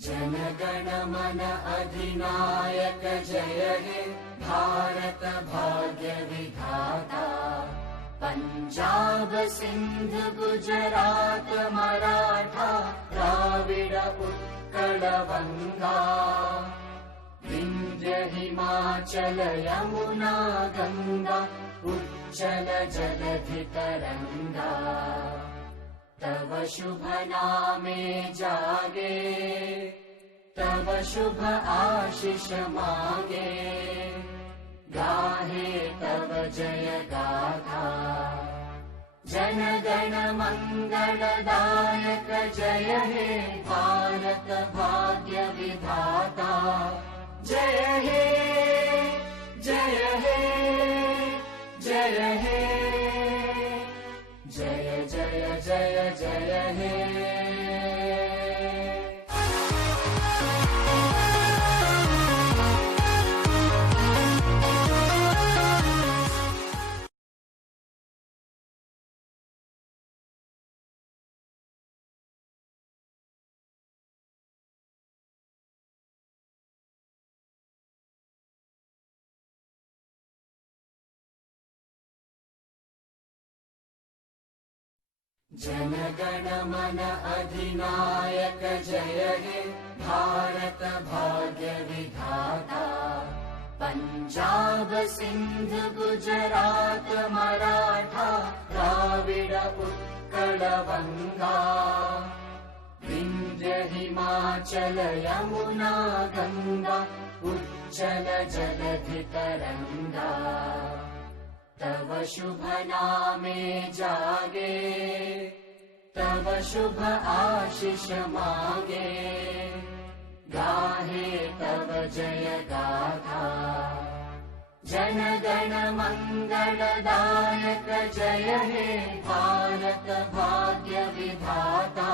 जनगण मन अधिनायक जय हे भारत भाग्य विधाता। पंजाब सिंध गुजरात मराठा द्राविड उत्कल बंगा। विंध्य हिमाचल यमुना गंगा उच्चल जलधि तरंगा। तव शुभ नामे जागे तव शुभ आशीष मागे। गाहे तव जय गाथा जनगण मंगलदायक जय हे भारत भाग्य विधाता। जय हे जय हे जय हे जय जय जय जय हे। जनगण मन अधिनायक जय हे भारत भाग्य विधाता। पंजाब सिंध गुजरात मराठा द्राविड उत्कल बंगा। विंध्य हिमाचल यमुना गंगा उच्चल जलधि तरंगा। तव शुभ नामे जागे तव शुभ आशीष मागे। गाहे तव जय गाथा जनगण मंगलदायक जय हे भारत भाग्य विधाता।